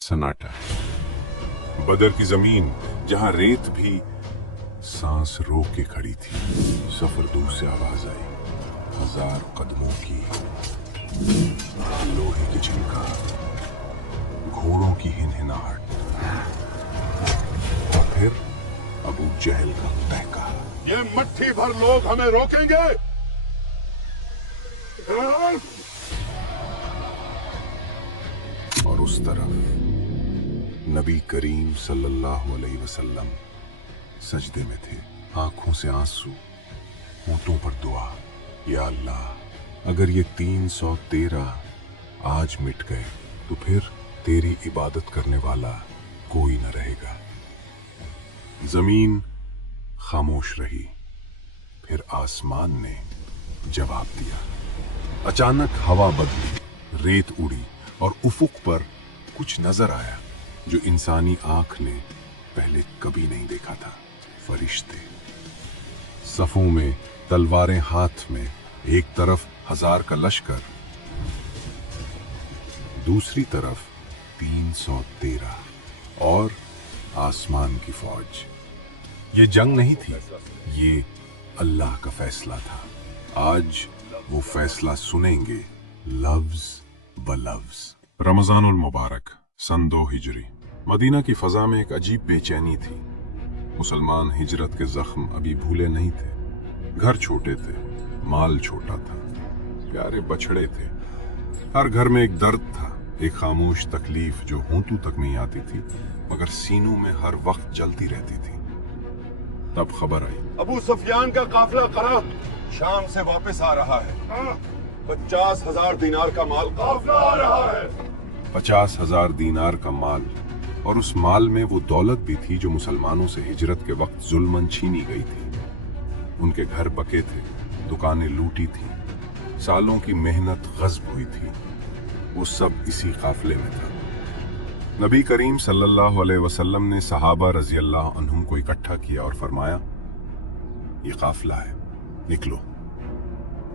सन्नाटा। बदर की जमीन जहां रेत भी सांस रोक के खड़ी थी। सफर दूर से आवाज आई, 1000 कदमों की, लोहे की चिंगार, घोड़ों की हिनहिनाहट, और फिर अबू जहल का तहका। ये मट्ठी भर लोग हमें रोकेंगे? और उस तरफ नबी करीम सल्लल्लाहु अलैहि वसल्लम सजदे में थे, आंखों से आंसू, होंठों पर दुआ। या अल्लाह, अगर ये 313 आज मिट गए तो फिर तेरी इबादत करने वाला कोई न रहेगा। जमीन खामोश रही, फिर आसमान ने जवाब दिया। अचानक हवा बदली, रेत उड़ी और उफुक पर कुछ नजर आया जो इंसानी आंख ने पहले कभी नहीं देखा था। फरिश्ते सफों में, तलवारें हाथ में, एक तरफ 1000 का लश्कर, दूसरी तरफ 313 और आसमान की फौज। ये जंग नहीं थी, ये अल्लाह का फैसला था। आज वो फैसला सुनेंगे, लफ्ज ब लफ्ज। रमजानुल मुबारक सन 2 हिजरी। मदीना की फजा में एक अजीब बेचैनी थी। मुसलमान हिजरत के जख्म अभी भूले नहीं थे। घर छोटे थे, माल छोटा था, प्यारे बछड़े थे। हर घर में एक दर्द था, एक खामोश तकलीफ जो होंठों तक नहीं आती थी मगर सीनों में हर वक्त जलती रहती थी। तब खबर आई, अबू सुफियान का काफिला करब शाम से वापस आ रहा है। 50,000 दीनार का माल काफिला आ रहा है। 50,000 दीनार का माल, और उस माल में वो दौलत भी थी जो मुसलमानों से हिजरत के वक्त जुल्मन छीनी गई थी। उनके घर पके थे, दुकानें लूटी थी, सालों की मेहनत गस्ब हुई थी। वो सब इसी काफिले में था। नबी करीम सल्लल्लाहु अलैहि वसल्लम ने सहाबा रजी अल्लाह अन्हुम को इकट्ठा किया और फरमाया, ये काफिला है, निकलो।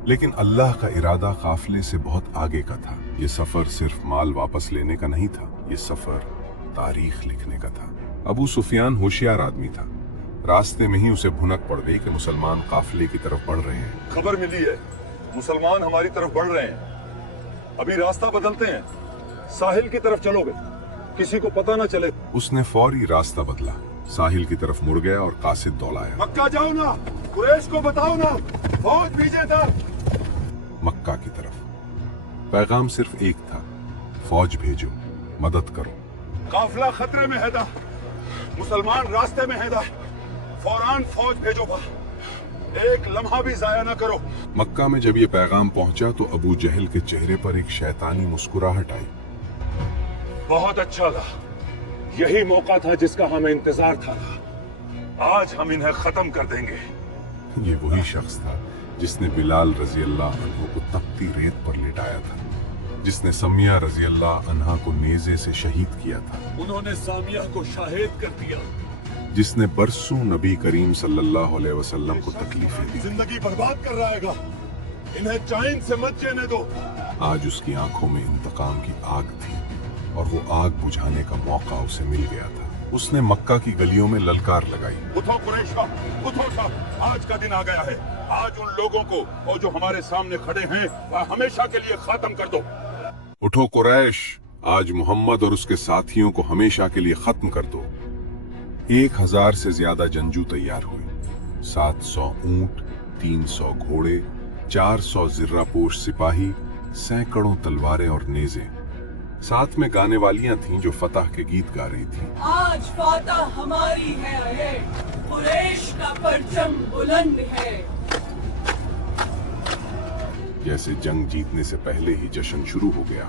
लेकिन अल्लाह का इरादा काफिले से बहुत आगे का था। ये सफर सिर्फ माल वापस लेने का नहीं था, ये सफर तारीख लिखने का था। अबू सुफियान होशियार आदमी था। रास्ते में ही उसे भुनक पड़ गई कि मुसलमान काफिले की तरफ बढ़ रहे हैं। खबर मिली है, मुसलमान हमारी तरफ बढ़ रहे हैं। अभी रास्ता बदलते हैं, साहिल की तरफ चलोगे, किसी को पता ना चले। उसने फौरी रास्ता बदला, साहिल की तरफ मुड़ गया और कासिद दौड़ाया। मक्का जाओ ना, कुरैश को बताओ ना, फौज भेजे था। मक्का की तरफ पैगाम सिर्फ एक था, फौज भेजो, मदद करो। काफिला खतरे में है दा, मुसलमान रास्ते में है दा, फौरान फौज भेजो बा, एक लम्हा भी जाया ना करो। मक्का में जब ये पैगाम पहुंचा तो अबू जहल के चेहरे पर एक शैतानी मुस्कुराहट आई। बहुत अच्छा था, यही मौका था जिसका हमें इंतजार था। आज हम इन्हें खत्म कर देंगे। ये वही शख्स था जिसने बिलाल रजी अल्लाह अन्हु को तपती रेत पर लिटाया था, जिसने समिया रजी अल्लाह अन्हा को नेज़े से शहीद किया था। उन्होंने सामिया को शाहिद कर दिया, जिसने बरसों नबी करीम सल्लल्लाहु अलैहि वसल्लम को तकलीफें दी। जिंदगी बर्बाद कर रहेगा, इन्हें चैन से मत जीने दो। आज उसकी आंखों में इंतकाम की आग थी और वो आग बुझाने का मौका उसे मिल गया था। उसने मक्का की गलियों में ललकार लगाई, उठो कुरैश, उठो सब, आज का दिन आ गया है। आज उन लोगों को और जो हमारे सामने खड़े हैं वह हमेशा के लिए खत्म कर दो। उठो कुरैश, आज मोहम्मद और उसके साथियों को हमेशा के लिए खत्म कर दो। 1000 से ज्यादा जंजू तैयार हुए, 700 ऊंट, 300 घोड़े, 400 जिर्रापोश सिपाही, सैकड़ों तलवारें और नेज़े। साथ में गाने वालियां थीं जो फतह के गीत गा रही थीं। आज फातह हमारी है, कुरैश का परचम बुलंद है। जैसे जंग जीतने से पहले ही जश्न शुरू हो गया।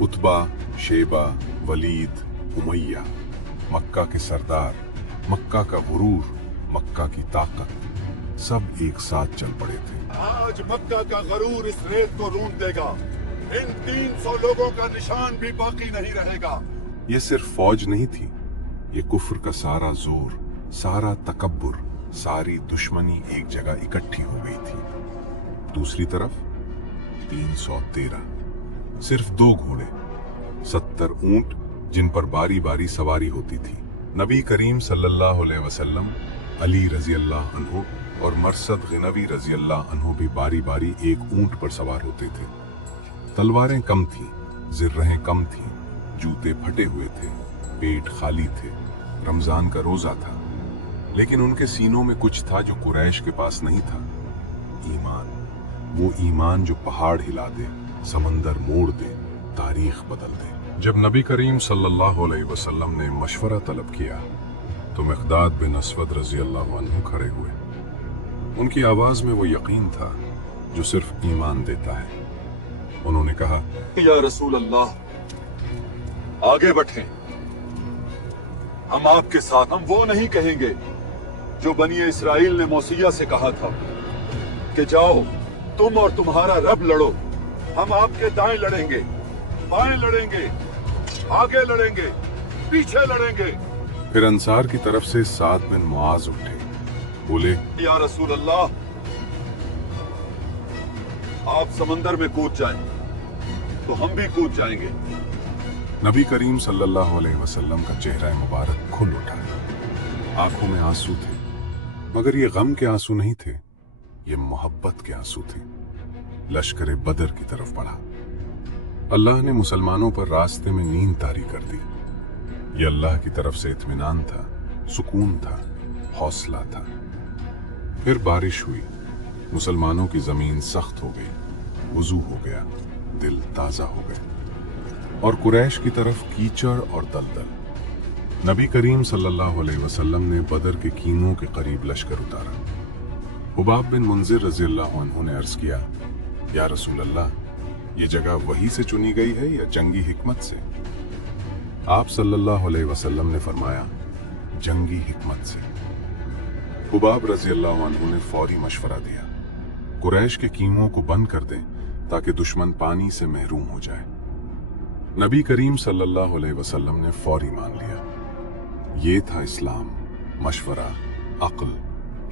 उतबा, शेबा, वलीद, उमैया, मक्का के सरदार, मक्का का गुरूर, मक्का की ताकत, सब एक साथ चल पड़े थे। आज मक्का का गरूर इस रेत को रूंध देगा। इन 300 लोगों का निशान भी बाकी नहीं रहेगा। ये सिर्फ फौज नहीं थी, ये कुफ्र का सारा जोर, सारा तकब्बुर, सारी दुश्मनी एक जगह इकट्ठी हो गई थी। दूसरी तरफ 313, सिर्फ 2 घोड़े, 70 ऊंट, जिन पर बारी बारी सवारी होती थी। नबी करीम सल्लल्लाहु अलैहि वसल्लम, अली रजी अल्लाह अन्हु और मरसद गिनवी रजी अल्लाह अन्हु भी बारी बारी एक ऊंट पर सवार होते थे। तलवारें कम थीं, जिर्रहें कम थीं, जूते फटे हुए थे, पेट खाली थे। रमजान का रोजा था, लेकिन उनके सीनों में कुछ था जो कुरैश के पास नहीं था। ईमान, वो ईमान जो पहाड़ हिला दे, समंदर मोड़ दे, तारीख बदल दे। जब नबी करीम सल्लल्लाहु अलैहि वसल्लम ने मशवरा तलब किया तो मिक़दाद बिन अस्वद रजी अल्लाह अन्हु खड़े हुए। उनकी आवाज में वो यकीन था जो सिर्फ ईमान देता है। उन्होंने कहा, या रसूल अल्लाह, आगे बढ़ें, हम आपके साथ। हम वो नहीं कहेंगे जो बनी इस्राइल ने मौसिया से कहा था कि जाओ तुम और तुम्हारा रब लड़ो। हम आपके दाएं लड़ेंगे, बाएं लड़ेंगे, आगे लड़ेंगे, पीछे लड़ेंगे। फिर अंसार की तरफ से साद बिन मुआज उठे, बोले, या रसूल अल्लाह, आप समंदर में कूद जाएं तो हम भी कूद जाएंगे। नबी करीम सल्लल्लाहु अलैहि वसल्लम का चेहरा मुबारक खुल उठा। आंखों में आंसू थे, मगर ये गम के आंसू नहीं थे, ये मोहब्बत के आंसू थे। लश्कर बदर की तरफ बढ़ा। अल्लाह ने मुसलमानों पर रास्ते में नींद तारी कर दी। ये अल्लाह की तरफ से इत्मीनान था, सुकून था, हौसला था। फिर बारिश हुई, मुसलमानों की जमीन सख्त हो गई, वुजू हो गया, दिल ताजा हो गए। और कुरैश की तरफ कीचड़ और दलदल। नबी करीम सल्लल्लाहु अलैहि वसल्लम ने बदर के कीनों के करीब लश्कर उतारा। हुबाब बिन मुंजिर रजी अल्लाह अन्हु ने अर्ज किया, या रसूल अल्लाह, ये जगह वही से चुनी गई है या जंगी हिकमत से? आप सल्लल्लाहु अलैहि वसल्लम ने फरमाया, जंगी हिकमत से। हुबाब रजी अल्लाह अन्हु ने फौरी मशवरा दिया, कुरैश के कीमों को बंद कर दें ताकि दुश्मन पानी से महरूम हो जाए। नबी करीम सल्लल्लाहु अलैहि वसल्लम ने फौरी मान लिया। ये था इस्लाम, मशवरा, अक्ल,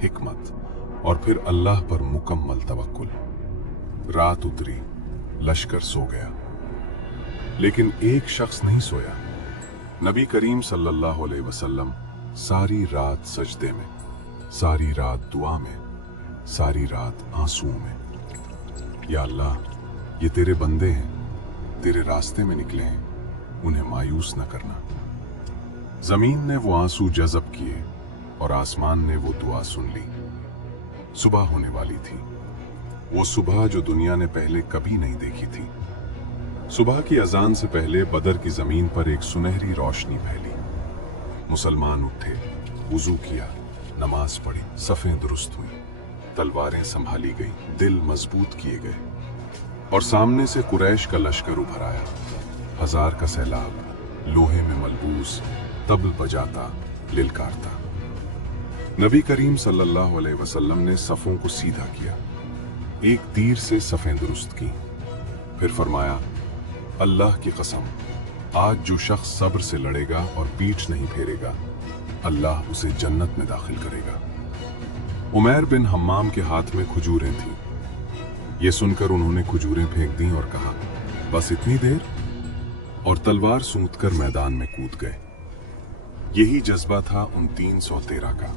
हिकमत और फिर अल्लाह पर मुकम्मल तवक्कुल। रात उतरी, लश्कर सो गया, लेकिन एक शख्स नहीं सोया। नबी करीम सल्लल्लाहु अलैहि वसल्लम सारी रात सजदे में, सारी रात दुआ में, सारी रात आंसुओं में। या अल्लाह, ये तेरे बंदे हैं, तेरे रास्ते में निकले हैं, उन्हें मायूस न करना। जमीन ने वो आंसू जज़ब किए और आसमान ने वो दुआ सुन ली। सुबह होने वाली थी, वो सुबह जो दुनिया ने पहले कभी नहीं देखी थी। सुबह की अजान से पहले बदर की जमीन पर एक सुनहरी रोशनी फैली। मुसलमान उठे, वुजू किया, नमाज पढ़ी, सफ़ें दुरुस्त हुई, तलवारें संभाली गई, दिल मजबूत किए गए और सामने से कुरैश का लश्कर उभर आया। हजार का सैलाब, लोहे में मलबूस, तबल बजाता, लिलकारता। नबी करीम सल्लल्लाहु अलैहि वसल्लम ने सफ़ों को सीधा किया, एक तीर से सफ़ें दुरुस्त की। फिर फरमाया, अल्लाह की कसम, आज जो शख्स सब्र से लड़ेगा और पीठ नहीं फेरेगा, अल्लाह उसे जन्नत में दाखिल करेगा। उमैर बिन हम्माम के हाथ में खजूरें थीं। ये सुनकर उन्होंने खजूरें फेंक दी और कहा, बस इतनी देर, और तलवार सूंघकर मैदान में कूद गए। यही जज्बा था उन 313 का।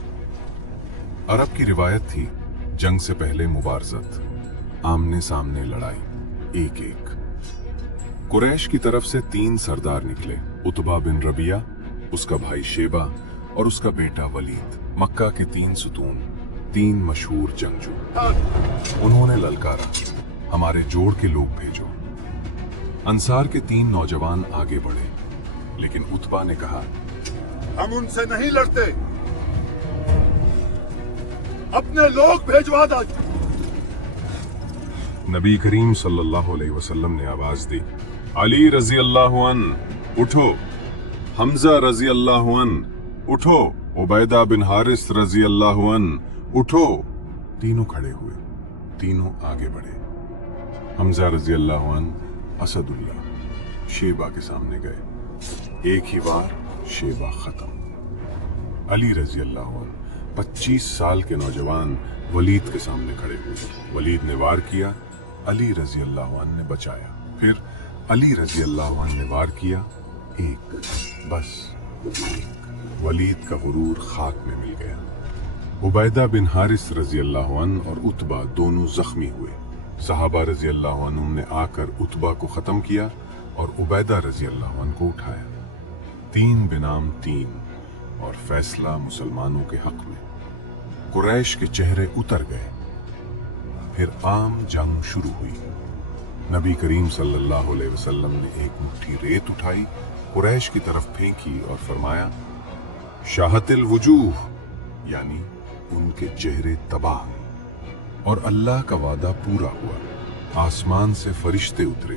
अरब की रिवायत थी, जंग से पहले मुबारजत, आमने सामने लड़ाई, एक एक। कुरैश की तरफ से 3 सरदार निकले, उतबा बिन रबिया, उसका भाई शेबा और उसका बेटा वलीद। मक्का के 3 सुतून, 3 मशहूर जंगजू। उन्होंने ललकारा, हमारे जोड़ के लोग भेजो। अंसार के 3 नौजवान आगे बढ़े, लेकिन उतबा ने कहा, हम उनसे नहीं लड़ते, अपने लोग भेजवा दो। नबी करीम सल्लल्लाहु अलैहि वसल्लम ने आवाज दी, अली रजी अल्लाह अन्हु उठो, हमजा रजी अल्लाह अन्हु उठो, उबैदा बिन हारिस रजी अल्लाह अन्हु उठो। तीनों खड़े हुए, तीनों आगे बढ़े। हमजा रजी अल्लाह अन्हु असदुल्लाह शेबा के सामने गए। एक ही बार शेबा खत्म। अली रजी अल्लाह अन्हु 25 साल के नौजवान वलीद के सामने खड़े हुए। वलीद ने वार किया, अली रजी अल्लाह अन्हु ने बचाया। फिर अली रजी अल्लाह अन्हु ने वार किया, एक, बस एक। वलीद का गुरूर खाक में मिल गया। उबैदा बिन हारिस रजी अल्लाह अन्हु और उतबा दोनों जख्मी हुए। सहाबा रजी अल्लाह अन्हुम ने आकर उतबा को ख़त्म किया और उबैदा रजी अल्लाह अन्हु को उठाया। 3 बनाम 3 और फैसला मुसलमानों के हक में। कुरैश के चेहरे उतर गए। फिर आम जंग शुरू हुई। नबी करीम सल्लल्लाहु अलैहि वसल्लम ने एक मुट्ठी रेत उठाई, कुरैश की तरफ फेंकी और फरमाया, शाहतिल वुजूह, यानी उनके चेहरे तबाह। और अल्लाह का वादा पूरा हुआ। आसमान से फरिश्ते उतरे,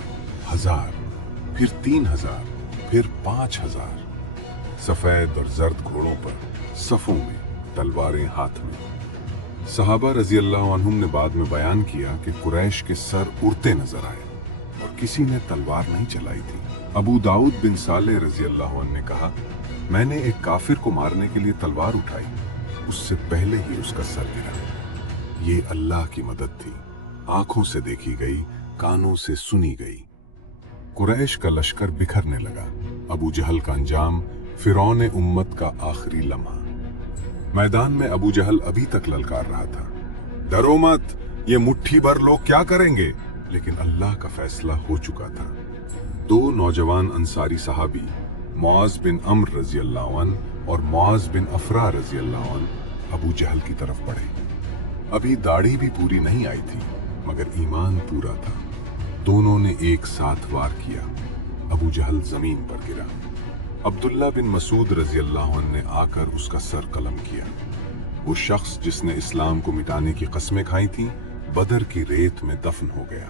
1000, फिर 3000, फिर 5000, सफेद और जर्द घोड़ों पर, सफों में, तलवारें हाथ में। सहाबा रजी अल्लाह अन्हुम ने बाद में बयान किया कि कुरैश के सर उड़ते नजर आए और किसी ने तलवार नहीं चलाई थी। अबू दाऊद बिन साले रजी अल्लाह अन्हु ने कहा, मैंने एक काफिर को मारने के लिए तलवार उठाई, उससे पहले ही उसका सर गिरा। ये अल्लाह की मदद थी, आंखों से देखी गई, कानों से सुनी गई। कुरैश का लश्कर बिखरने लगा। अबू जहल का अंजाम फिरौन उम्मत का आखिरी लम्हा। मैदान में अबू जहल अभी तक ललकार रहा था, डरो मत, ये मुट्ठी भर लोग क्या करेंगे। लेकिन अल्लाह का फैसला हो चुका था। 2 नौजवान अंसारी सहाबी, मुआज बिन अम्र रजी अल्लाह अन्हु और मुआज बिन अफरा रजी अल्लाह अन्हु, अबू जहल की तरफ बढ़े। अभी दाढ़ी भी पूरी नहीं आई थी, मगर ईमान पूरा था। दोनों ने एक साथ वार किया। अबू जहल जमीन पर गिरा। अब्दुल्ला बिन मसूद रजी अल्लाह अन्हु ने आकर उसका सर कलम किया। वो शख्स जिसने इस्लाम को मिटाने की कस्में खाई थीं, बदर की रेत में दफन हो गया।